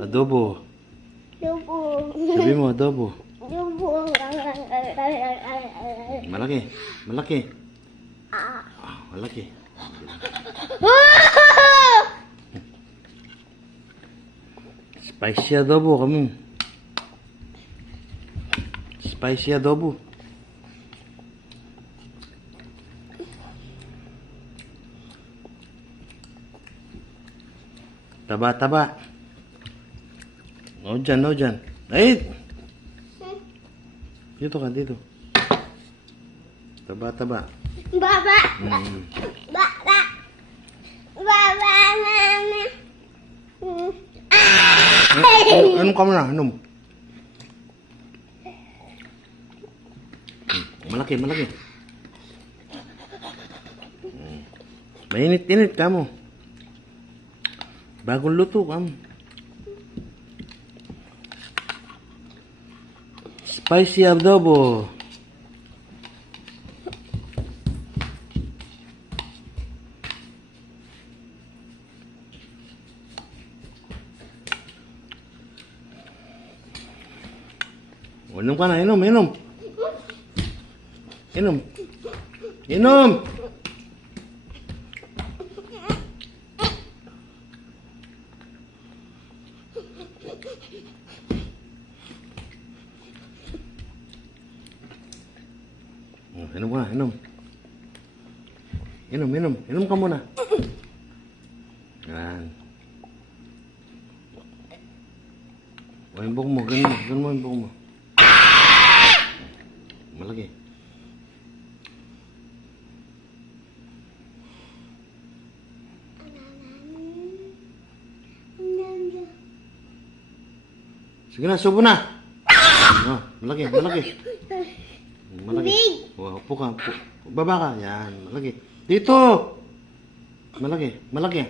Adobo. Adobo. Sabi mo, adobo. Adobo. Malaki. Malaki. Malaki. Spicy adobo kami. Spicy adobo. Taba-taba. O dyan, o dyan. Ay! Dito ka, dito. Taba-taba. Baba. Baba. Baba, mama. Anong ka muna? Anong? Malaki, malaki. Mainit-init ka mo. Bagong luto ka mo. Spicy adobo. Inom ka na, inom, inom. Inom. Inom! Inom ka na, inom. Inom, inom. Inom ka muna. Yan. O, yung buhok mo. Ganun mo. Ganun mo yung buhok mo. Malaki. Sige na, subo na. Oh, malaki, malaki. Malaki. Oh, upo ka. Upo. Baba ka. Yan, malaki. Dito. Malaki, malaki.